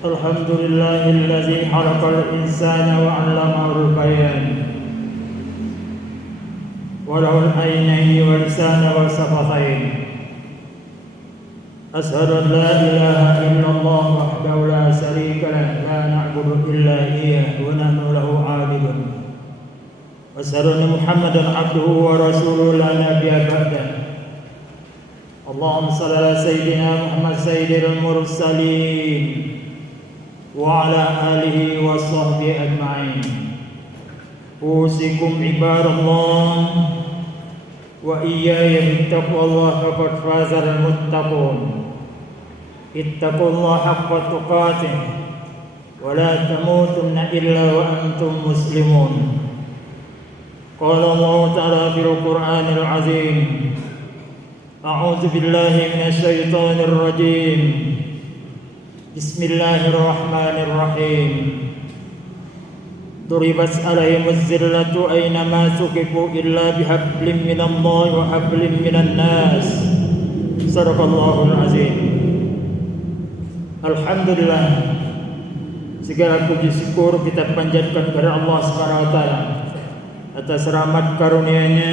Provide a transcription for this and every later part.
الحمد لله الذي خلق الإنسان وعلمه البيان وله العينين واللسان والشفتين. أشهد أن لا إله إلا الله وحده لا شريك له لا نعبد إلا إياه ونحن له عابدون. أشهد أن محمدا عبده ورسوله لا نبي بعده. اللهم صل على سيدنا محمد سيد المرسلين وعلى آله وصحبه أجمعين. أوصيكم عباد الله وإياي بتقوى الله فقد فاز المتقون. اتقوا الله حق تقاته ولا تموتن إلا وأنتم مسلمون. قال الله تعالى في القرآن العظيم: أعوذ بالله من الشيطان الرجيم. بسم الله الرحمن الرحيم. ضربت عليهم الذلة أينما ثقفوا إلا بحبل من الله وحبل من الناس. صدق الله العظيم. Alhamdulillah, segala puji syukur kita panjatkan kepada Allah Subhanahu wa taala atas rahmat karunia-Nya,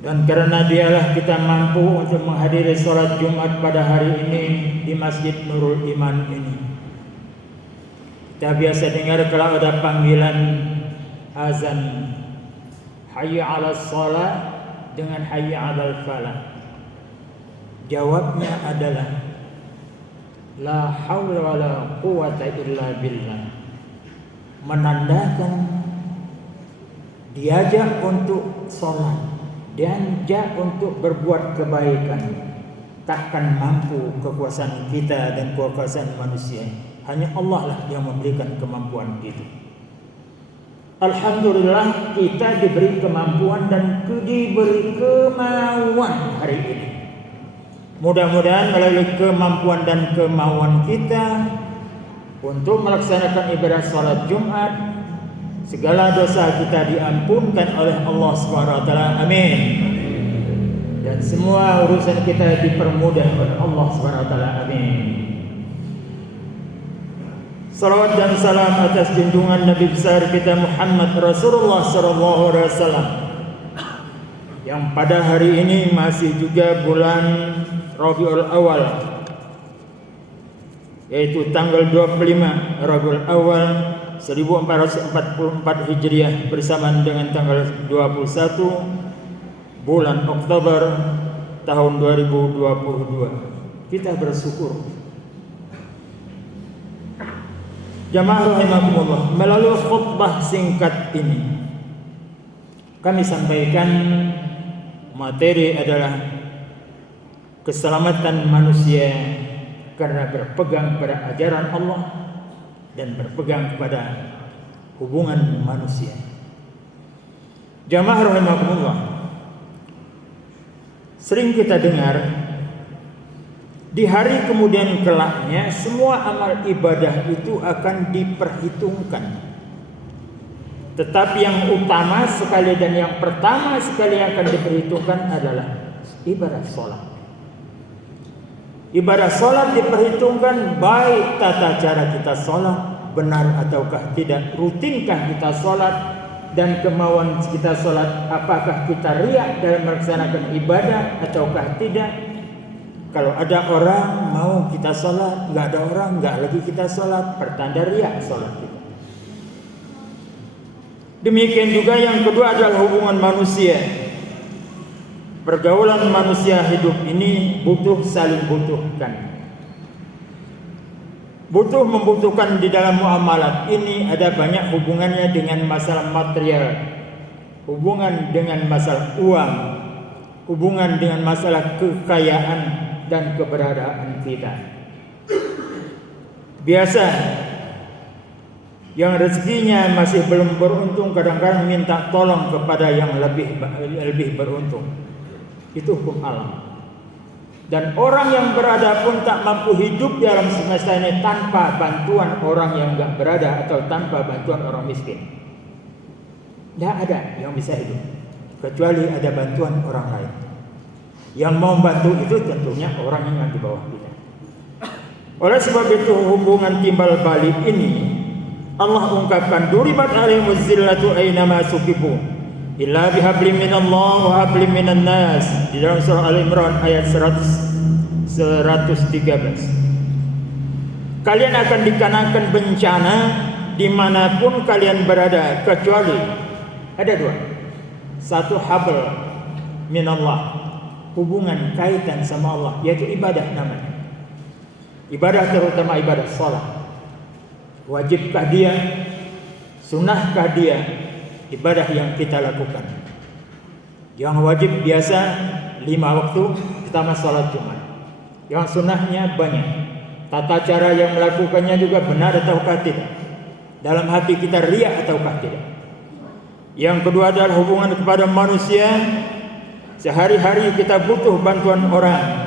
dan karena Dialah kita mampu untuk menghadiri salat Jumat pada hari ini di Masjid Nurul Iman ini. Kita biasa dengar kalau ada panggilan azan hayya 'alas shalah dengan hayya 'alal falah. Jawabnya adalah la haula wala quwata illa billah. Menandakan diajak untuk salat, diajak untuk berbuat kebaikan. Takkan mampu kekuasaan kita dan kekuasaan manusia. Hanya Allah lah yang memberikan kemampuan itu. Alhamdulillah, kita diberi kemampuan dan diberi kemauan hari ini. Mudah-mudahan melalui kemampuan dan kemauan kita untuk melaksanakan ibadah salat Jumat, segala dosa kita diampunkan oleh Allah SWT. Amin. Dan semua urusan kita dipermudah oleh Allah SWT. Amin. Salawat dan salam atas junjungan Nabi besar kita Muhammad Rasulullah SAW, yang pada hari ini masih juga bulan Rabiul Awal, yaitu tanggal 25 Rabiul Awal 1444 Hijriah bersamaan dengan tanggal 21 bulan Oktober tahun 2022. Kita bersyukur. Jamaah rahimakumullah, melalui khutbah singkat ini kami sampaikan materi adalah keselamatan manusia karena berpegang pada ajaran Allah dan berpegang kepada hubungan manusia. Jamaah rahimakumullah, sering kita dengar di hari kemudian kelaknya semua amal ibadah itu akan diperhitungkan. Tetapi yang utama sekali dan yang pertama sekali yang akan diperhitungkan adalah ibadah sholat. Ibadah sholat diperhitungkan, baik tata cara kita sholat benar ataukah tidak, rutinkah kita sholat, dan kemauan kita sholat apakah kita riya dalam melaksanakan ibadah ataukah tidak. Kalau ada orang mau kita sholat, nggak ada orang nggak lagi kita sholat, pertanda riya sholat kita. Demikian juga yang kedua adalah hubungan manusia. Pergaulan manusia hidup ini butuh saling butuhkan. Butuh membutuhkan di dalam muamalat ini ada banyak hubungannya dengan masalah material, hubungan dengan masalah uang, hubungan dengan masalah kekayaan dan keberadaan kita. Biasa yang rezekinya masih belum beruntung kadang-kadang minta tolong kepada yang lebih beruntung. Itu hukum alam. Dan orang yang berada pun tak mampu hidup di alam semesta ini tanpa bantuan orang yang enggak berada atau tanpa bantuan orang miskin. Tidak ada yang bisa hidup kecuali ada bantuan orang lain. Yang mau membantu itu tentunya orang yang di bawah kita. Oleh sebab itu hubungan timbal balik ini Allah ungkapkan duribat alaihimuz zillatu aynama suqifu illa bihablim minallah wa hablim minan nas di dalam surah Al-Imran ayat 113. Kalian akan dikenakan bencana dimanapun kalian berada, kecuali ada dua. Satu, habl minallah, hubungan kaitan sama Allah, yaitu ibadah namanya. Ibadah terutama ibadah salat. Wajibkah dia? Sunnahkah dia? Ibadah yang kita lakukan. Yang wajib biasa 5 waktu, pertama salat Jumat. Yang sunnahnya banyak. Tata cara yang melakukannya juga benar ataukah tidak? Dalam hati kita riya ataukah tidak? Yang kedua adalah hubungan kepada manusia. Sehari-hari kita butuh bantuan orang,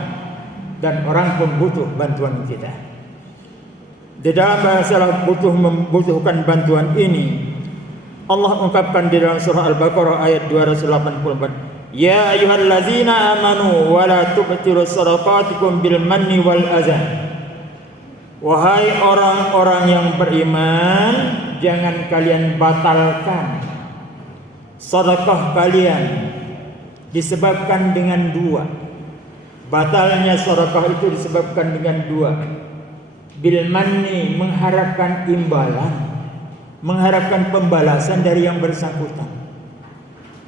dan orang pun butuh bantuan kita. Di dalam masalah membutuhkan bantuan ini, Allah ungkapkan di dalam surah Al-Baqarah ayat 284, Ya ayyuhallazina amanu wa la tubtilu shadaqatikum bil manni wal adza. Wahai orang-orang yang beriman, jangan kalian batalkan sedekah kalian disebabkan dengan dua. Batalnya sedekah itu disebabkan dengan dua. Bil manni, mengharapkan imbalan, mengharapkan pembalasan dari yang bersangkutan.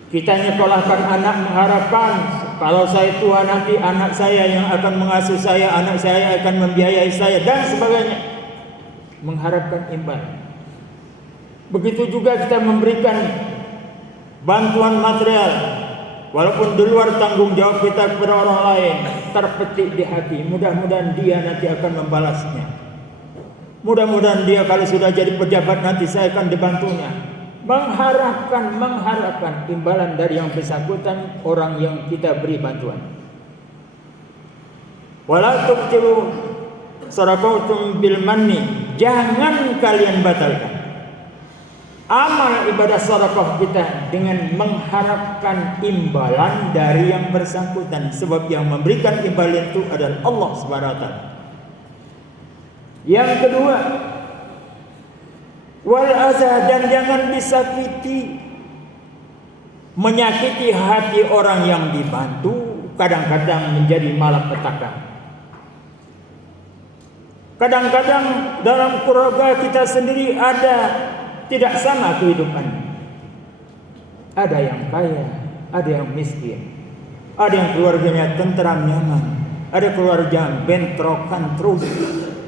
Kita nyekolahkan anak mengharapkan kalau saya tua nanti anak saya yang akan mengasuh saya, anak saya akan membiayai saya dan sebagainya. Mengharapkan imbalan. Begitu juga kita memberikan bantuan material, walaupun di luar tanggung jawab kita kepada orang lain, terpetik di hati. Mudah-mudahan dia nanti akan membalasnya. Mudah-mudahan dia kalau sudah jadi pejabat nanti saya akan dibantunya. Mengharapkan imbalan dari yang bersangkutan, orang yang kita beri bantuan. Wala tubtilu shadaqatum bil manni, jangan kalian batalkan amal ibadah sedekah kita dengan mengharapkan imbalan dari yang bersangkutan, sebab yang memberikan imbalan itu adalah Allah Subhanahu wa taala. Yang kedua, wal adza, dan jangan disakiti, menyakiti hati orang yang dibantu kadang-kadang menjadi malapetaka. Kadang-kadang dalam keluarga kita sendiri ada tidak sama kehidupan. Ada yang kaya, ada yang miskin. Ada yang keluarganya tentram nyaman, ada keluarga yang bentrokan terus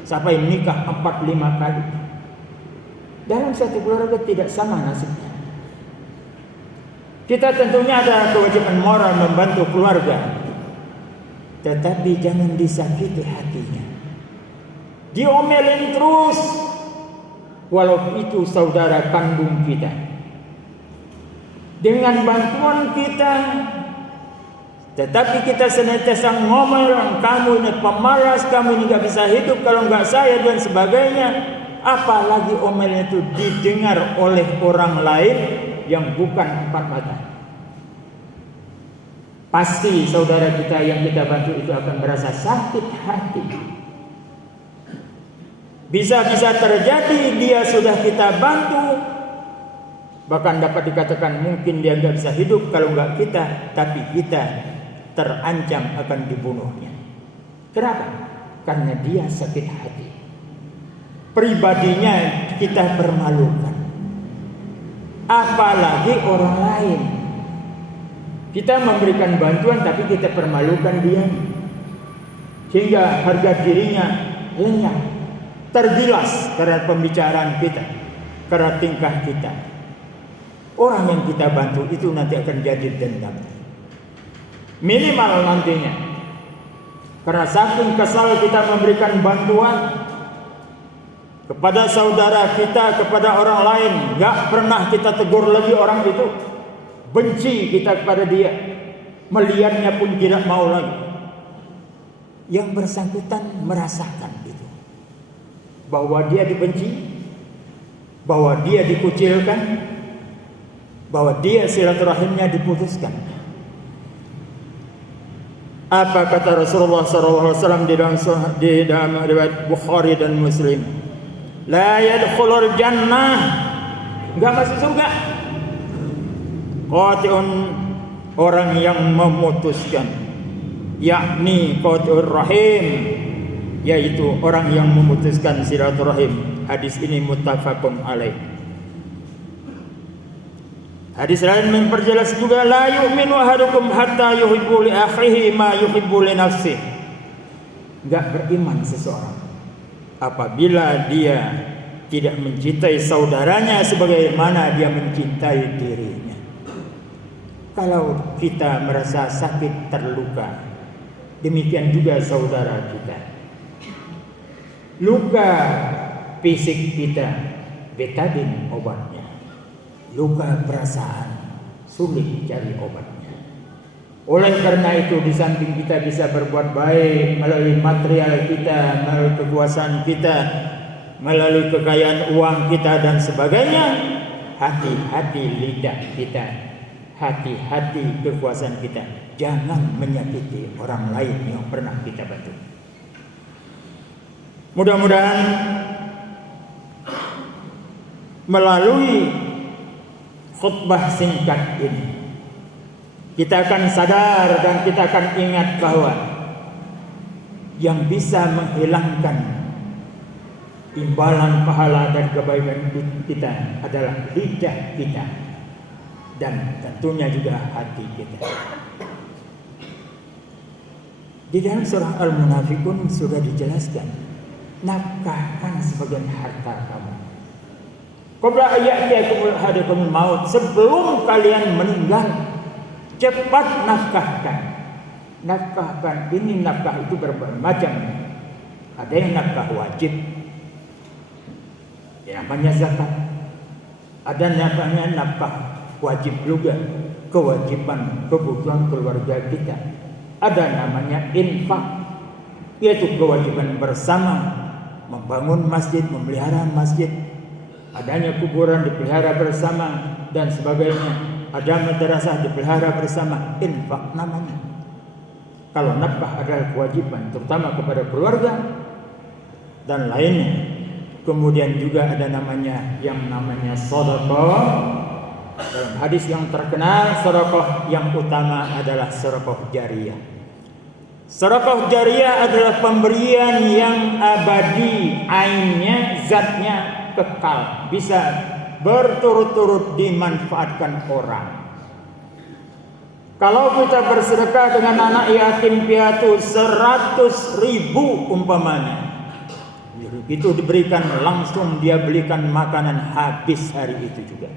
sampai menikah 4-5 kali. Dalam satu keluarga tidak sama nasibnya. Kita tentunya ada kewajiban moral membantu keluarga, tetapi jangan disakiti hatinya. Diomelin terus, walau itu saudara kandung kita. Dengan bantuan kita, tetapi kita senantiasa ngomel, kamu ini pemalas, kamu ini gak bisa hidup kalau gak saya dan sebagainya. Apalagi omelnya itu didengar oleh orang lain yang bukan empat mata. Pasti saudara kita yang kita bantu itu akan merasa sakit hati. Bisa-bisa terjadi dia sudah kita bantu, bahkan dapat dikatakan mungkin dia gak bisa hidup kalau gak kita, tapi kita terancam akan dibunuhnya. Kenapa? Karena dia sakit hati. Pribadinya kita permalukan, apalagi orang lain. Kita memberikan bantuan tapi kita permalukan dia, sehingga harga dirinya lenyap, tergilas karena pembicaraan kita, karena tingkah kita. Orang yang kita bantu itu nanti akan jadi dendam, minimal nantinya. Karena saking kesal kita memberikan bantuan kepada saudara kita, kepada orang lain, gak pernah kita tegur lagi orang itu, benci kita kepada dia, melihatnya pun tidak mau lagi. Yang bersangkutan merasakan itu, bahwa dia dibenci, bahwa dia dikucilkan, bahwa dia silaturahimnya diputuskan. Apa kata Rasulullah SAW di dalam riwayat Bukhari dan Muslim? La yadkhulul jannah, enggak masuk surga. Qati'un, orang yang memutuskan, yakni qati'ur rahim, yaitu orang yang memutuskan silaturahim. Hadis ini muttafaqun alaih. Hadis lain memperjelas juga, la yu'minu ahadukum hatta yuhibbu li akhihi ma yuhibbu li nafsihi. Enggak beriman seseorang apabila dia tidak mencintai saudaranya sebagaimana dia mencintai dirinya. Kalau kita merasa sakit, terluka, demikian juga saudara kita. Luka fisik kita, betadin obatnya. Luka perasaan, sulit cari obatnya. Oleh karena itu, di samping kita bisa berbuat baik melalui material kita, melalui kekuasaan kita, melalui kekayaan uang kita dan sebagainya, hati-hati lidah kita, hati-hati kekuasaan kita, jangan menyakiti orang lain yang pernah kita bantu. Mudah-mudahan melalui khutbah singkat ini kita akan sadar dan kita akan ingat bahwa yang bisa menghilangkan imbalan pahala dan kebaikan kita adalah lidah kita dan tentunya juga hati kita. Di dalam surah Al-Munafiqun sudah dijelaskan, nafkahkan sebagian harta kamu. Qabla ayyatiyakumul hadakumul maut, sebelum kalian meninggal, cepat nafkahkan. Nafkahkan, ini nafkah itu bermacam. Ada yang nafkah wajib, yang namanya zakat. Ada namanya nafkah wajib juga, kewajiban kebutuhan keluarga kita. Ada namanya infak, yaitu kewajiban bersama, membangun masjid, memelihara masjid, adanya kuburan dipelihara bersama dan sebagainya. Ada madrasah dipelihara bersama, infak namanya. Kalau nafkah adalah kewajiban terutama kepada keluarga dan lainnya. Kemudian juga ada namanya yang namanya sedekah. Dalam hadis yang terkenal, sedekah yang utama adalah sedekah jariyah. Sedekah jariyah adalah pemberian yang abadi, ainnya, zatnya kekal, bisa berturut-turut dimanfaatkan orang. Kalau kita bersedekah dengan anak yatim piatu 100.000 umpamanya, itu diberikan langsung, dia belikan makanan habis hari itu juga.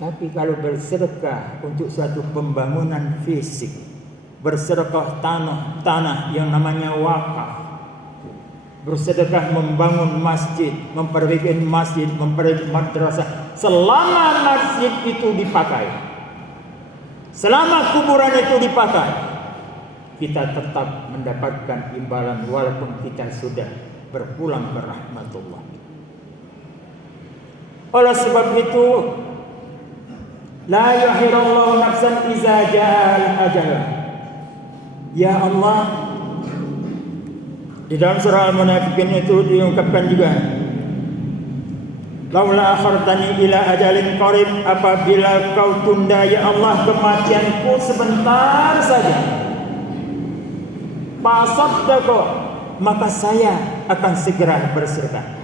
Tapi kalau bersedekah untuk suatu pembangunan fisik, bersedekah tanah yang namanya wakaf, bersedekah membangun masjid, memperbaiki masjid, memperbaiki madrasah, selama masjid itu dipakai, selama kuburan itu dipakai, kita tetap mendapatkan imbalan walaupun kita sudah berpulang ke rahmatullah. Oleh sebab itu, la yuhirallahu nafsan iza ja'al ajal. Ya Allah, di dalam surah Al-Munafiqun itu diungkapkan juga, laula akhartani ila ajalin qarib, apabila kau tunda ya Allah kematianku sebentar saja, fasaddaqo, maka saya akan segera bersedekah.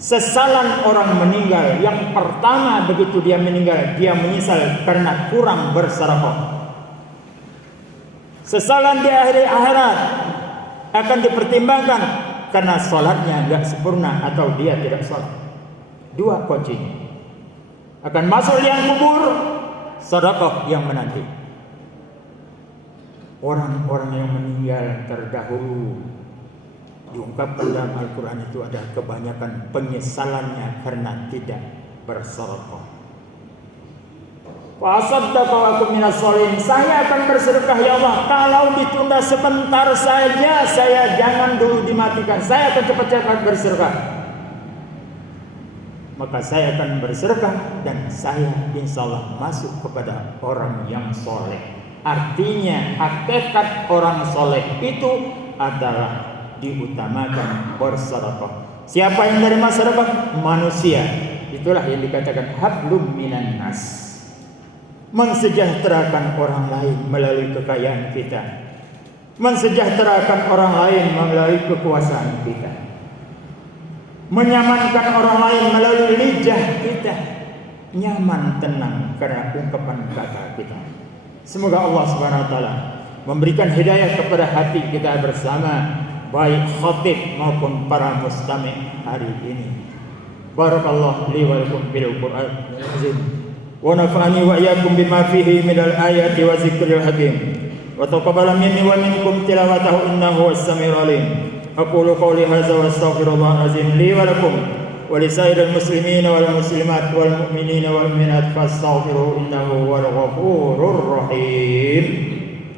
Sesalan orang meninggal, yang pertama begitu dia meninggal, dia menyesal karena kurang bersedekah. Sesalan di akhir akhirat akan dipertimbangkan karena sholatnya enggak sempurna atau dia tidak sholat. Dua kuncinya. Akan masuk liang kubur, sedekah yang menanti. Orang-orang yang meninggal terdahulu diungkapkan dalam Al-Quran itu ada kebanyakan penyesalannya karena tidak bersedekah. Fasaddaqu akum minas sholihin, saya akan bersedekah ya Allah. Kalau ditunda sebentar saja, saya jangan dulu dimatikan, saya akan cepat-cepat bersedekah. Maka saya akan bersedekah dan saya insya Allah masuk kepada orang yang soleh. Artinya hakikat orang soleh itu adalah diutamakan bersedekah. Siapa yang dari masyarakat? Manusia. Itulah yang dikatakan hablum minan nas. Mensejahterakan orang lain melalui kekayaan kita, mensejahterakan orang lain melalui kekuasaan kita, menyamankan orang lain melalui lidah kita, nyaman tenang karena ungkapan kata kita. Semoga Allah Subhanahu wa taala memberikan hidayah kepada hati kita bersama, baik khatib maupun para mustami' hari ini. Barakallahu li wa lakum bil Qur'an azim. Wa nafa'ani wa iyyakum bima fihi minal ayati wa zikril hakim. Wa taqabbala minni wa minkum tilawatahu innahu was-sami'ul 'alim. Aqulu qawli hadza wa astaghfirullah azim li wa lakum wa li sa'iril muslimin wal muslimat wal mu'minin wal mu'minat fastaghfiruhu innahu huwal ghafurur rahim.